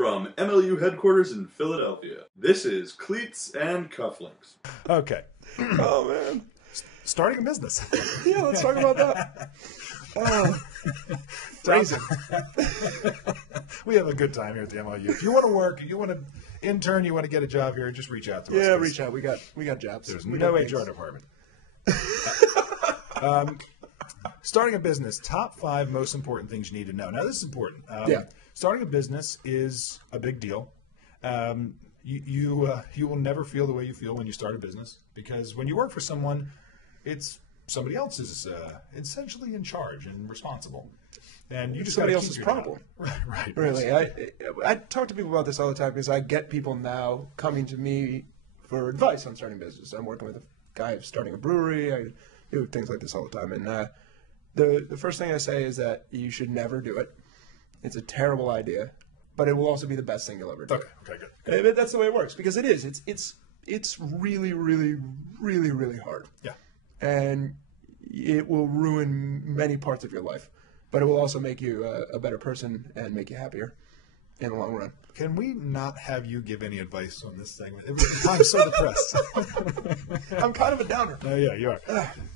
From MLU headquarters in Philadelphia, this is Cleats and Cufflinks. Okay. Oh, man. Starting a business. Yeah, let's talk about that. Phrasing. We have a good time here at the MLU. If you want to work, you want to intern, you want to get a job here, just reach out to us. Yeah, reach out. We got jobs. There's We no got HR things. department. Starting a business, top 5 most important things you need to know. Now, this is important. Yeah. Starting a business is a big deal. You will never feel the way you feel when you start a business, because when you work for someone, it's somebody else is essentially in charge and responsible, and you just Somebody gotta else's keep your job. problem. Right. Really, I talk to people about this all the time because I get people now coming to me for advice on starting business. I'm working with a guy starting a brewery. I do things like this all the time, and the first thing I say is that you should never do it. It's a terrible idea, but it will also be the best thing you'll ever do. Okay, good. And that's the way it works because it is. It's really, really, really, really hard. Yeah. And it will ruin many parts of your life, but it will also make you a better person and make you happier in the long run. Can we not have you give any advice on this segment? I'm so depressed. I'm kind of a downer. Yeah, you are.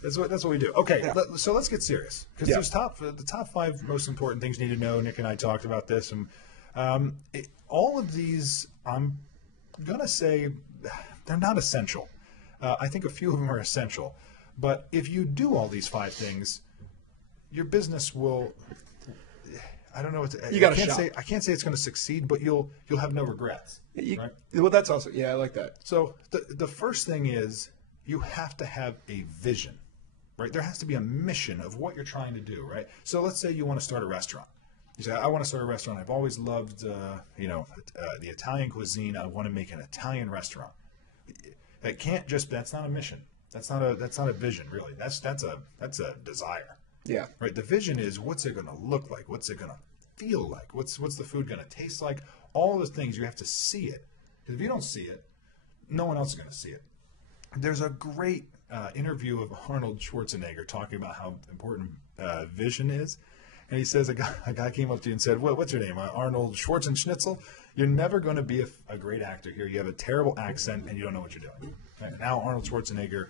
That's what we do. Okay, Yeah. so let's get serious, because Yeah. there's the top 5 most important things you need to know. Nick and I talked about this, and all of these, I'm gonna say, they're not essential. I think a few of them are essential, but if you do all these 5 things, your business will. I don't know what to. You got a I shot. I can't say it's going to succeed, but you'll have no regrets. Right? Well, that's also, yeah, I like that. So the first thing is you have to have a vision, right? There has to be a mission of what you're trying to do, right? So let's say you want to start a restaurant. You say, I want to start a restaurant. I've always loved, the Italian cuisine. I want to make an Italian restaurant. That can't just. That's not a mission. That's not a vision, really. That's a desire. Yeah. Right. The vision is, what's it going to look like? What's it going to feel like? What's the food going to taste like? All those things, you have to see it. Because if you don't see it, no one else is going to see it. There's a great interview of Arnold Schwarzenegger talking about how important vision is. And he says, a guy came up to you and said, what's your name? Arnold Schwarzenschnitzel? You're never going to be a great actor here. You have a terrible accent and you don't know what you're doing. Right? Now Arnold Schwarzenegger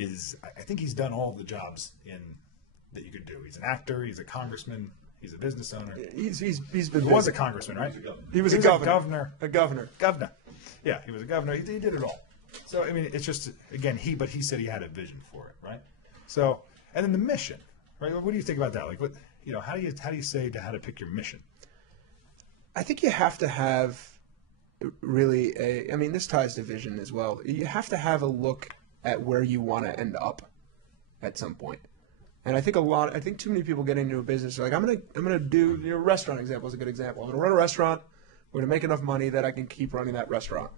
I think he's done all the jobs that you could do. He's an actor, he's a congressman, he's a business owner. He's been He busy. was a congressman, right? He was a governor. A governor. Governor. Yeah, he was a governor. He did it all. So, I mean, it's just, again, he said he had a vision for it, right? So, and then the mission, right? What do you think about that? Like, how do you say how to pick your mission? I think you have to have really this ties to vision as well. You have to have a look at where you want to end up at some point. And I think too many people get into a business, they're like, I'm gonna do, restaurant example is a good example. I'm gonna run a restaurant, we're gonna make enough money that I can keep running that restaurant.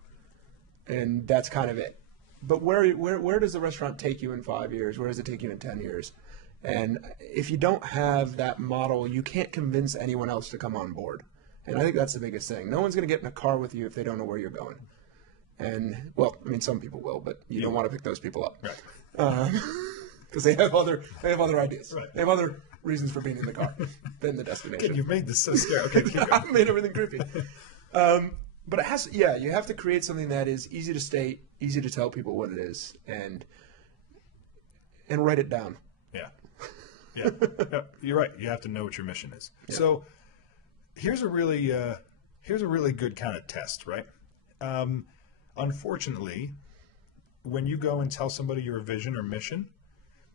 And that's kind of it. But where does the restaurant take you in 5 years? Where does it take you in 10 years? And if you don't have that model, you can't convince anyone else to come on board. And I think that's the biggest thing. No one's gonna get in a car with you if they don't know where you're going. And some people will, but you don't want to pick those people up. Right. Because they have other ideas. Right. They have other reasons for being in the car than the destination. You've made this so scary. Okay, keep going. I've made everything creepy. But it has, you have to create something that is easy to state, easy to tell people what it is, and write it down. Yeah, you're right. You have to know what your mission is. Yeah. So here's a really good kind of test, right? Unfortunately, when you go and tell somebody your vision or mission,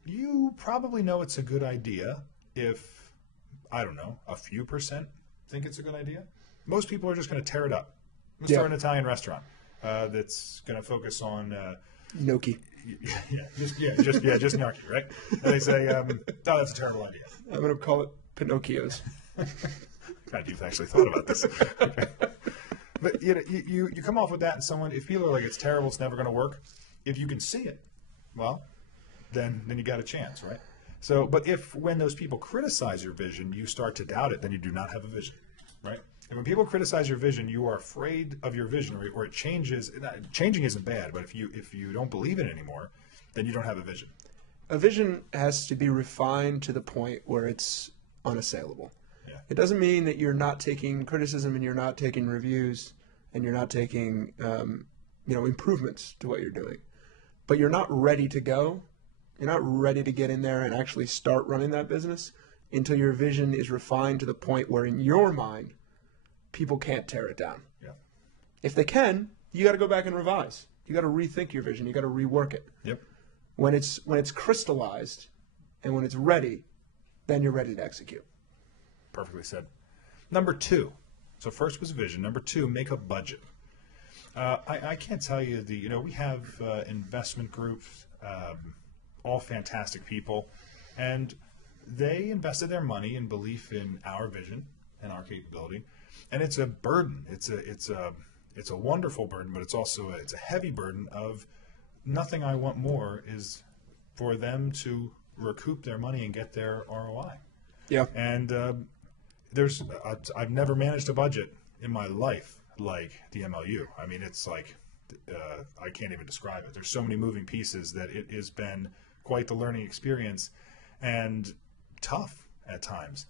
you probably know it's a good idea if, I don't know, a few percent think it's a good idea. Most people are just going to tear it up. I'm going to start an Italian restaurant that's going to focus on gnocchi. Just gnocchi, right? And they say, oh, that's a terrible idea. I'm going to call it Pinocchios. God, you've actually thought about this. Okay. But you come off with that, and if people are like, it's terrible, it's never going to work, if you can see it, well, then you got a chance, right? So, but if when those people criticize your vision, you start to doubt it, then you do not have a vision, right? And when people criticize your vision, you are afraid of your vision, or it changes. Changing isn't bad, but if you don't believe it anymore, then you don't have a vision. A vision has to be refined to the point where it's unassailable. Yeah. It doesn't mean that you're not taking criticism and you're not taking reviews and you're not taking, improvements to what you're doing. But you're not ready to go. You're not ready to get in there and actually start running that business until your vision is refined to the point where in your mind, people can't tear it down. Yeah. If they can, you got to go back and revise. You got to rethink your vision. You got to rework it. Yep. When it's crystallized and when it's ready, then you're ready to execute. Perfectly said. Number 2. So first was vision. Number 2, make a budget. I can't tell you we have investment groups, all fantastic people, and they invested their money in belief in our vision and our capability, and it's a burden. It's a wonderful burden, but it's a heavy burden of nothing I want more is for them to recoup their money and get their ROI. Yeah. And I've never managed a budget in my life like the MLU. I mean, it's like I can't even describe it. There's so many moving pieces that it has been quite the learning experience and tough at times.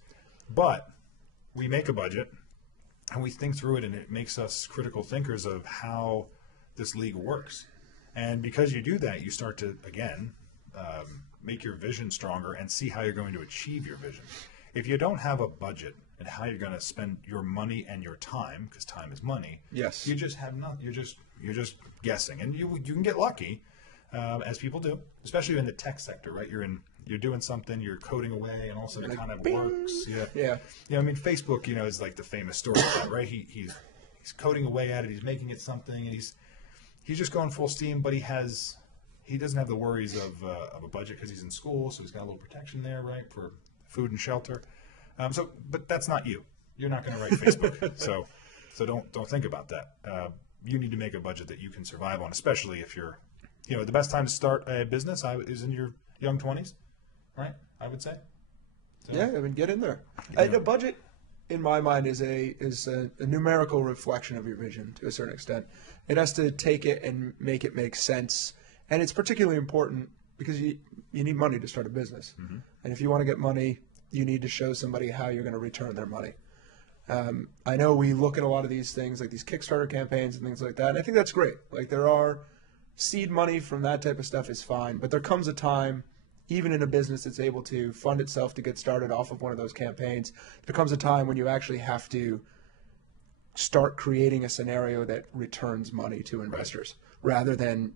But we make a budget and we think through it, and it makes us critical thinkers of how this league works. And because you do that, you start to, again, make your vision stronger and see how you're going to achieve your vision. If you don't have a budget and how you're going to spend your money and your time, because time is money, Yes. you just have not. You're just guessing, and you can get lucky, as people do, especially in the tech sector, right? You're doing something, you're coding away, and all of a sudden it kind of works. Yeah. Yeah. Yeah. I mean, Facebook, is like the famous story of that, right? He's coding away at it, he's making it something, and he's just going full steam, but he doesn't have the worries of a budget because he's in school, so he's got a little protection there, right, for food and shelter. But that's not you. You're not going to write Facebook, so don't think about that. You need to make a budget that you can survive on, especially if you're, the best time to start a business is in your young 20s, right? I would say. So, Yeah, I mean, get in there. A budget, in my mind, is a numerical reflection of your vision to a certain extent. It has to take it and make it make sense, and it's particularly important because you need money to start a business, and if you want to get money, you need to show somebody how you're going to return their money. I know we look at a lot of these things, like these Kickstarter campaigns and things like that, and I think that's great. Like, there are seed money from that type of stuff is fine, but there comes a time, even in a business that's able to fund itself to get started off of one of those campaigns, there comes a time when you actually have to start creating a scenario that returns money to investors rather than,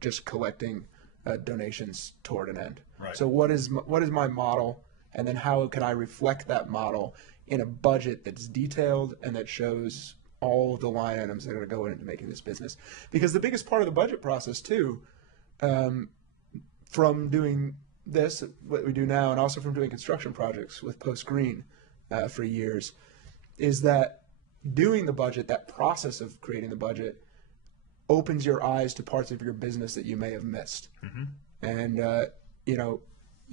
just collecting donations toward an end. Right. So what is my model, and then how can I reflect that model in a budget that's detailed and that shows all of the line items that are going to go into making this business? Because the biggest part of the budget process too, from doing this, what we do now, and also from doing construction projects with Post Green for years, is that doing the budget, that process of creating the budget, opens your eyes to parts of your business that you may have missed. And,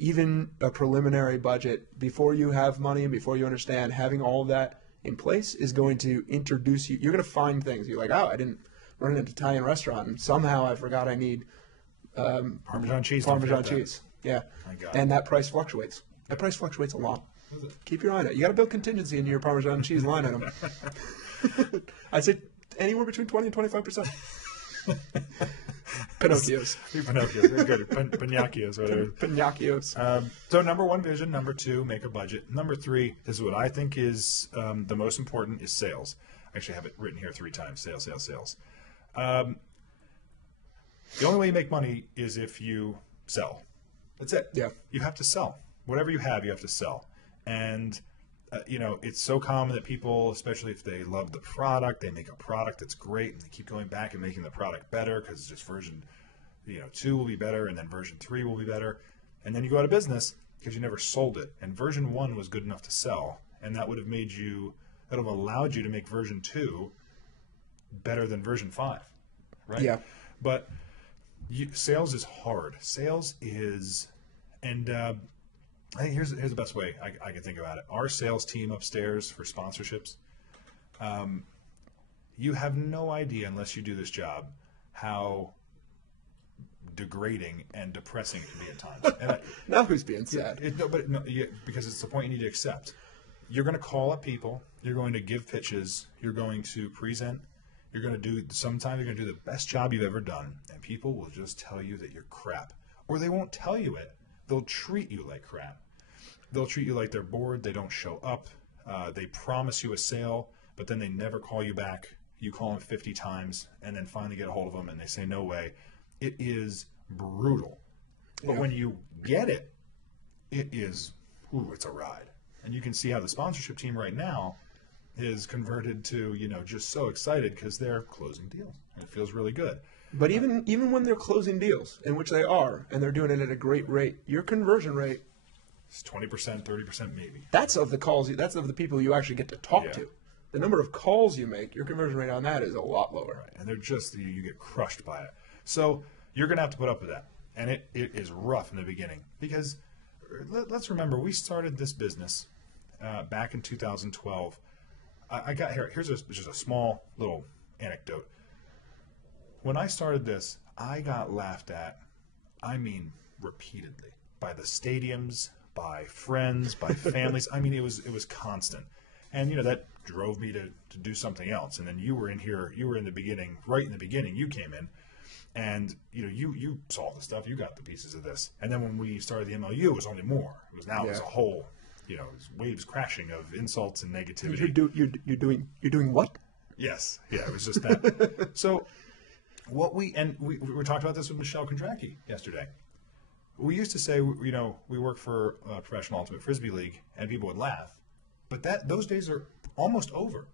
even a preliminary budget, before you have money and before you understand, having all of that in place is going to introduce you. You're going to find things. You're like, I didn't run into an Italian restaurant, and somehow I forgot I need Parmesan cheese. Parmesan cheese. Yeah. And that price fluctuates. That price fluctuates a lot. Keep your eye on it. You got to build contingency into your Parmesan cheese line item. I'd say anywhere between 20 and 25%. Pinocchios. Pinocchios. Very good. Pinocchios. Whatever. Pinocchios. So number 1, vision. Number 2, make a budget. Number 3, this is what I think is the most important, is sales. I actually have it written here 3 times. Sales, sales, sales. The only way you make money is if you sell. That's it. Yeah. You have to sell. Whatever you have to sell. And, it's so common that people, especially if they love the product, they make a product that's great, and they keep going back and making the product better because just version 2 will be better, and then version 3 will be better. And then you go out of business because you never sold it. And version 1 was good enough to sell, and that would have allowed you to make version 2 better than version 5, right? Yeah. But sales is hard. Sales is, and I think here's the best way I can think about it. Our sales team upstairs for sponsorships, you have no idea unless you do this job how degrading and depressing it can be at times. And Now who's being sad? because it's the point you need to accept. you're going to call up people. You're going to give pitches. You're going to present. You're going to do, sometimes you're going to do the best job you've ever done, and people will just tell you that you're crap. Or they won't tell you it. They'll treat you like crap. They'll treat you like they're bored. They don't show up. They promise you a sale, but then they never call you back. You call them 50 times, and then finally get a hold of them, and they say, no way. It is brutal. But when you get it, it is, it's a ride. And you can see how the sponsorship team right now is converted to, just so excited because they're closing deals. And it feels really good. But even when they're closing deals, in which they are, and they're doing it at a great rate, your conversion rate is 20%, 30% maybe. That's of the calls. That's of the people you actually get to talk to. The number of calls you make, your conversion rate on that is a lot lower. Right. And they're just, you get crushed by it. So you're going to have to put up with that. And it is rough in the beginning because let's remember, we started this business back in 2012. I got here. Here's just a small little anecdote. When I started this, I got laughed at, I mean, repeatedly, by the stadiums, by friends, by families. I mean, it was constant. And, that drove me to do something else. And then you were in here, you were in the beginning, right in the beginning, you came in. And, you saw the stuff, you got the pieces of this. And then when we started the MLU, it was only more. It was now it was a whole, it was waves crashing of insults and negativity. You're doing what? Yes. Yeah, it was just that. So we talked about this with Michelle Kondracki yesterday. We used to say, we work for a professional ultimate frisbee league, and people would laugh. But those days are almost over.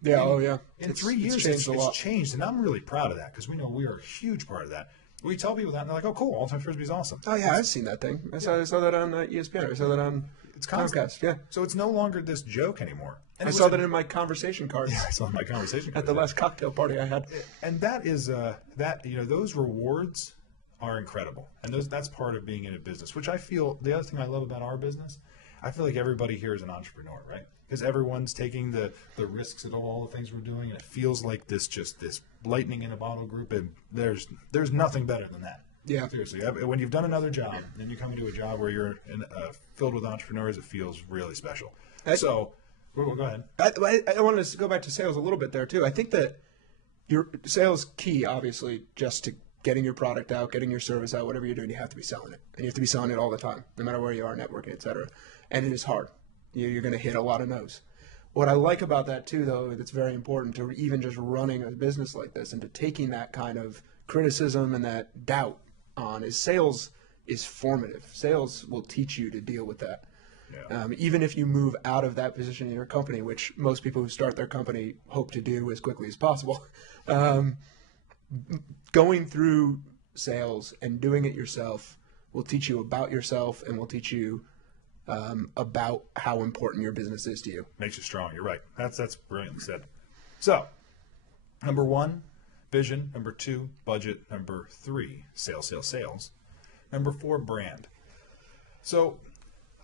Yeah, In 3 years, it's changed, and I'm really proud of that because we know we are a huge part of that. We tell people that, and they're like, "Oh, cool! Ultimate frisbee is awesome." Oh yeah, I've seen that thing. I saw that on ESPN. I saw that on Comcast. Yeah. So it's no longer this joke anymore. And I saw that in my conversation cards. Yeah, I saw my conversation cards at the last cocktail party I had. And that is those rewards are incredible, and that's part of being in a business. Which I feel the other thing I love about our business, I feel like everybody here is an entrepreneur, right? Because everyone's taking the risks at all the things we're doing, and it feels like this lightning in a bottle group, and there's nothing better than that. Yeah. Seriously. When you've done another job, and you come into a job where you're filled with entrepreneurs, it feels really special. So, go ahead. I wanted to go back to sales a little bit there, too. I think that your sales key, obviously, just to getting your product out, getting your service out, whatever you're doing, you have to be selling it. And you have to be selling it all the time, no matter where you are, networking, et cetera. And it is hard. You're going to hit a lot of no's. What I like about that, too, though, that's very important to even just running a business like this and to taking that kind of criticism and that doubt on is sales is formative. Sales will teach you to deal with that. Yeah. Even if you move out of that position in your company, which most people who start their company hope to do as quickly as possible, going through sales and doing it yourself will teach you about yourself and will teach you about how important your business is to you. Makes you strong. You're right. That's brilliantly said. So, number 1, vision. Number 2, budget. Number 3, sales. Number 4, brand. So,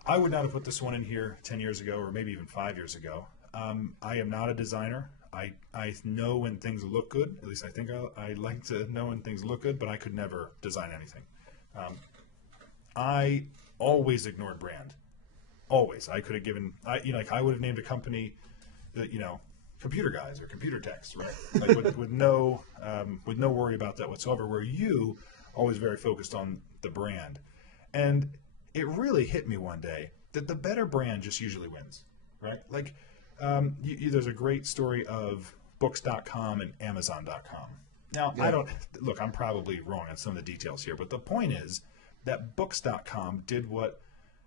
I would not have put this one in here 10 years ago or maybe even 5 years ago. I am not a designer. I know when things look good. At least I think I like to know when things look good, but I could never design anything. I always ignored brand. Always. I could have given, I would have named a company that, computer guys or computer techs, right? Like with no worry about that whatsoever, where you always very focused on the brand. And it really hit me one day that the better brand just usually wins, right? Like, there's a great story of books.com and amazon.com. Now, I'm probably wrong on some of the details here, but the point is that books.com did what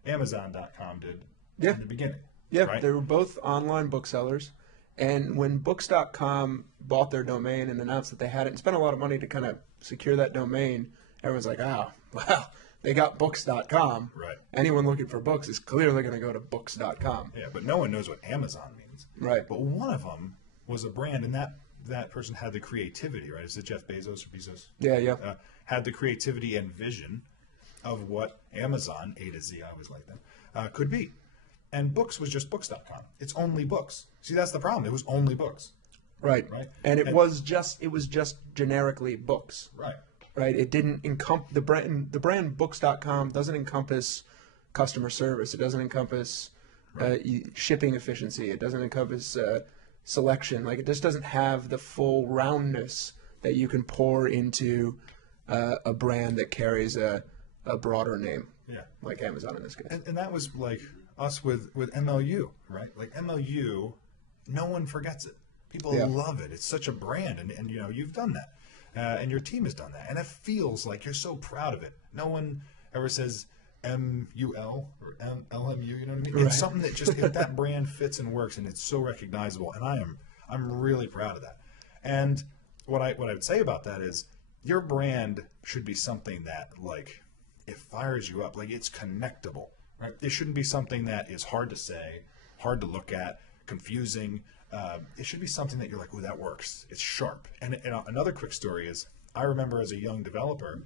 Amazon.com did in the beginning. Yeah, right? They were both online booksellers. And when books.com bought their domain and announced that they had it and spent a lot of money to kind of secure that domain, everyone's like, oh, wow, they got books.com. Right. Anyone looking for books is clearly going to go to books.com. Yeah, but no one knows what Amazon means. Right. But one of them was a brand, and that person had the creativity, right? Is it Jeff Bezos or Bezos? Yeah. Had the creativity and vision of what Amazon, A to Z, I always like them, could be. And books was just books.com. It's only books. See, that's the problem. It was only books. Right. And it was just generically books. Right. It didn't encompass the brand books.com doesn't encompass customer service. It doesn't encompass shipping efficiency. It doesn't encompass selection. Like, it just doesn't have the full roundness that you can pour into a brand that carries a broader name. Yeah. Like Amazon in this case. And that was like us with MLU, right? Like MLU, no one forgets it. People love it. It's such a brand, and you know, you've done that. And your team has done that. And it feels like you're so proud of it. No one ever says MUL or LMU, you know what I mean? Right. It's something that just, if that brand fits and works, and it's so recognizable, and I'm really proud of that. And what I would say about that is your brand should be something that, like, it fires you up. Like, it's connectable, right? It shouldn't be something that is hard to say, hard to look at, confusing. It should be something that you're like, oh, that works. It's sharp. And another quick story is, I remember as a young developer,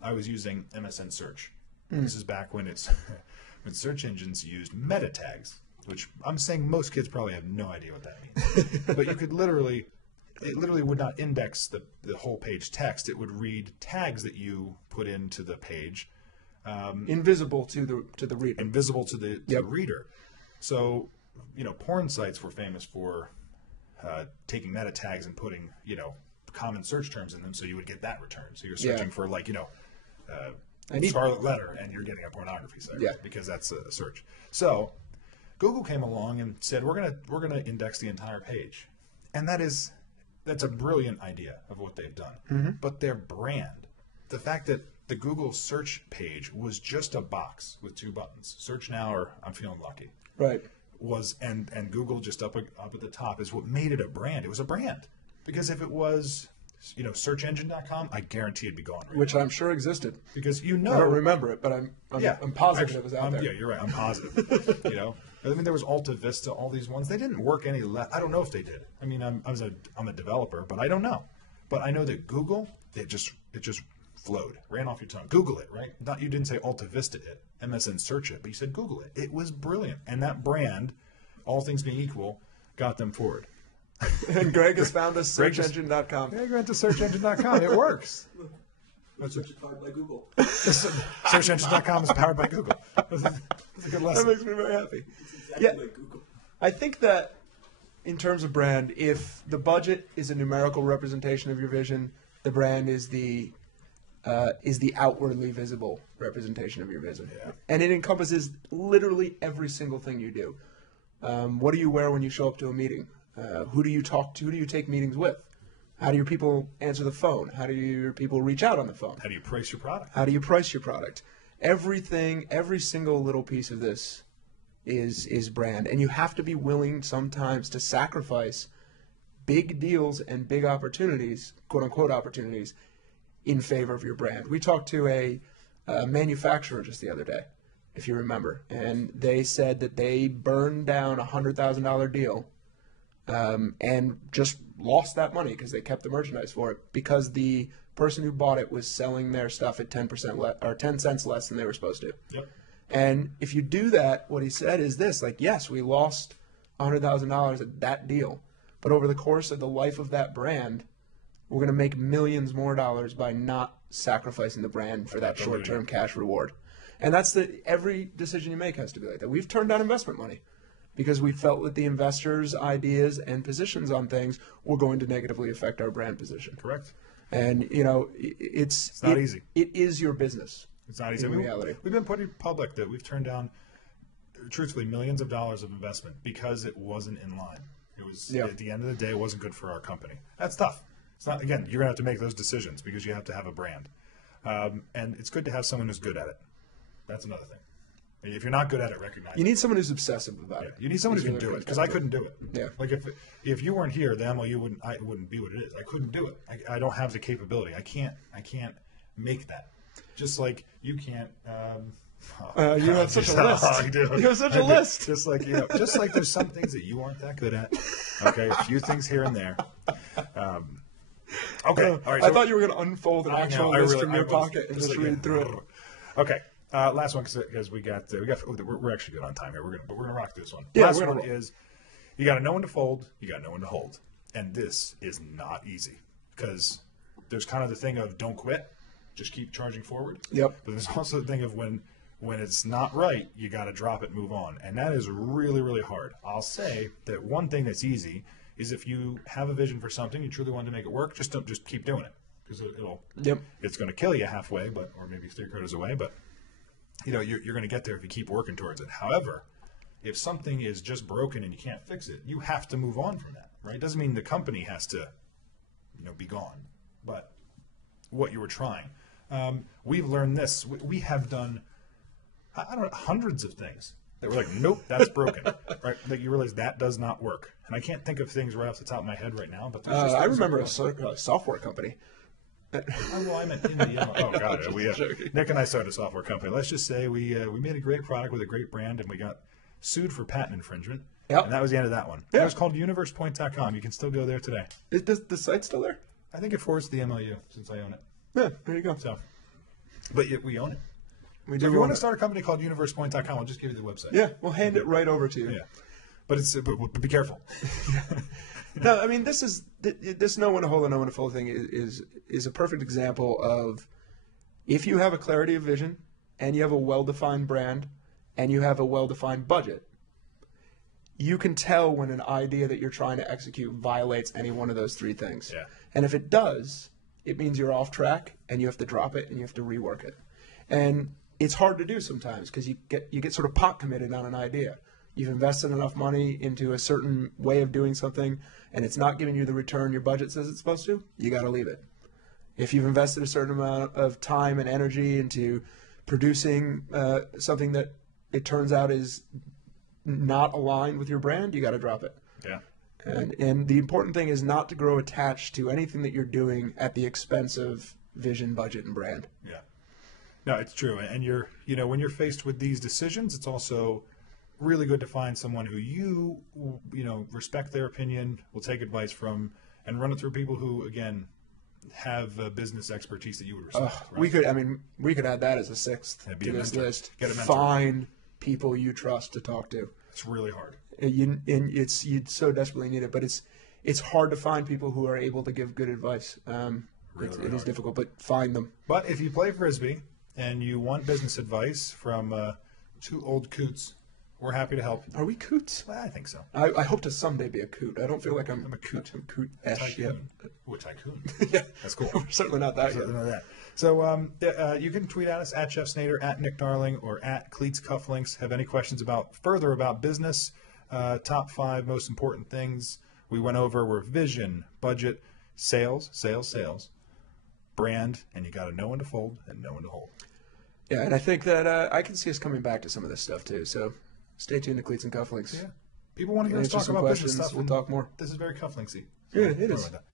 I was using MSN Search. This is back when when search engines used meta tags, which I'm saying most kids probably have no idea what that means. But you could it literally would not index the whole page text. It would read tags that you put into the page. Invisible to the reader. Invisible to the reader. So, you know, porn sites were famous for taking meta tags and putting, you know, common search terms in them, so you would get that return. So you're searching for, like, you know, Scarlet Letter, and you're getting a pornography site, because that's a search. So Google came along and said, we're gonna index the entire page, and that's a brilliant idea of what they've done. Mm-hmm. But their brand, the fact that the Google search page was just a box with two buttons, search now or I'm feeling lucky, Right. was and Google just up at the top is what made it a brand. It was a brand, because if it was, you know, searchengine.com, I guarantee it'd be gone. Right Which now. I'm sure existed. Because, you know, I don't remember it, but I'm positive it was out there. Yeah, you're right. I'm positive. You know, I mean, there was Alta Vista, all these ones. They didn't work any less. I don't know if they did. I mean, I'm a developer, but I don't know. But I know that Google, it just flowed, ran off your tongue. Google it, right? Not, you didn't say Alta Vista it, MSN Search it, but you said Google it. It was brilliant, and that brand, all things being equal, got them forward. And Greg has found us searchengine.com. Yeah, go into searchengine.com. It works. Search is powered by Google. Searchengine.com is powered by Google. That's a good lesson. That makes me very happy. It's exactly Yeah. like Google. I think that in terms of brand, if the budget is a numerical representation of your vision, the brand is the outwardly visible representation of your vision. Yeah. And it encompasses literally every single thing you do. What do you wear when you show up to a meeting? Who do you talk to? Who do you take meetings with? How do your people answer the phone? How do your people reach out on the phone? How do you price your product? How do you price your product? Everything, every single little piece of this is brand. And you have to be willing sometimes to sacrifice big deals and big opportunities, quote unquote opportunities, in favor of your brand. We talked to a manufacturer just the other day, if you remember, and they said that they burned down a $100,000 deal and just lost that money because they kept the merchandise for it because the person who bought it was selling their stuff at 10% or 10 cents less than they were supposed to. Yep. And if you do that, what he said is this, like, yes, we lost $100,000 at that deal, but over the course of the life of that brand, we're going to make millions more dollars by not sacrificing the brand for that short-term cash reward. And that's every decision you make has to be like that. We've turned down investment money because we felt that the investors' ideas and positions on things were going to negatively affect our brand position. Correct. And, you know, it's not easy. It is your business. It's not easy. In reality. We've been pretty public that we've turned down, truthfully, millions of dollars of investment because it wasn't in line. It was, at the end of the day, it wasn't good for our company. That's tough. It's not, again, you're going to have to make those decisions because you have to have a brand. And it's good to have someone who's good at it. That's another thing. If you're not good at it, recognize it. You need someone who's obsessive about it. You need someone who can do it, because I couldn't do it. Yeah. Like if you weren't here, the MLU wouldn't be what it is. I couldn't do it. I don't have the capability. I can't make that. Just like you can't. You have such a list. I do. You have such a list. Just like there's some things that you aren't that good at. Okay, a few things here and there. Okay, all right. I thought you were going to unfold an actual list from your pocket and just read through it. Okay. Last one because we're actually good on time here. We're gonna rock this one. Yeah, Last one is you got to know when to fold, you got to know when to hold, and this is not easy because there's kind of the thing of don't quit, just keep charging forward. Yep. But there's also the thing of when when it's not right, you got to drop it, move on. And that is really, really hard. I'll say that one thing that's easy is if you have a vision for something, you truly want to make it work, just keep doing it. Because it's going to kill you halfway, or maybe 3/4 away, but you're going to get there if you keep working towards it. However, if something is just broken and you can't fix it, you have to move on from that, right? It doesn't mean the company has to, be gone, but what you were trying. We've learned this. We have done, I don't know, hundreds of things that were like, nope, that's broken, right? That you realize that does not work. And I can't think of things right off the top of my head right now, but there's I remember a software company. Well, I meant in the oh god, Nick and I started a software company. Let's just say we made a great product with a great brand, and we got sued for patent infringement. Yep. And that was the end of that one. Yeah. It was called universepoint.com. You can still go there today. Is the site still there? I think it forwards the MLU since I own it. Yeah, there you go. So, but we own it. We So do if you want own to start a company called universepoint.com, I'll just give you the website. Yeah, we'll hand it right over to you. Yeah. But be careful. No, I mean this know when to hold and know when to fold thing is a perfect example of if you have a clarity of vision and you have a well-defined brand and you have a well-defined budget, you can tell when an idea that you're trying to execute violates any one of those three things. Yeah. And if it does, it means you're off track and you have to drop it and you have to rework it. And it's hard to do sometimes because you get sort of pot committed on an idea. You've invested enough money into a certain way of doing something, and it's not giving you the return your budget says it's supposed to, you got to leave it. If you've invested a certain amount of time and energy into producing something that it turns out is not aligned with your brand, you got to drop it. Yeah. And the important thing is not to grow attached to anything that you're doing at the expense of vision, budget, and brand. Yeah. No, it's true. And when you're faced with these decisions, it's also really good to find someone who you respect their opinion, will take advice from, and run it through people who, again, have business expertise that you would respect. Right? We could add that as a sixth Yeah, be to a this mentor. list. Get a mentor. Find people you trust to talk to. It's really hard. You so desperately need it, but it's hard to find people who are able to give good advice. Really It is hard. difficult, but find them. But if you play Frisbee and you want business advice from two old coots, we're happy to help. Are we coots? Well, I think so. I hope to someday be a coot. I don't feel like I'm a coot. I'm coot-esh yet. Tycoon. Ooh, a tycoon. Yeah, That's cool. We're certainly not that yet. Something like that. So you can tweet at us at Jeff Snyder, at Nick Darling, or at Cleats Cufflinks. Have any questions further about business? Top 5 most important things we went over were vision, budget, sales, brand, and you got to know when to fold and know when to hold. Yeah, and I think that I can see us coming back to some of this stuff too. So stay tuned to Cleats and Cufflinks. Yeah. People want to hear us Answer talk some about business questions. stuff. We'll and talk more. This is very cufflinksy. Yeah, it is. Like that.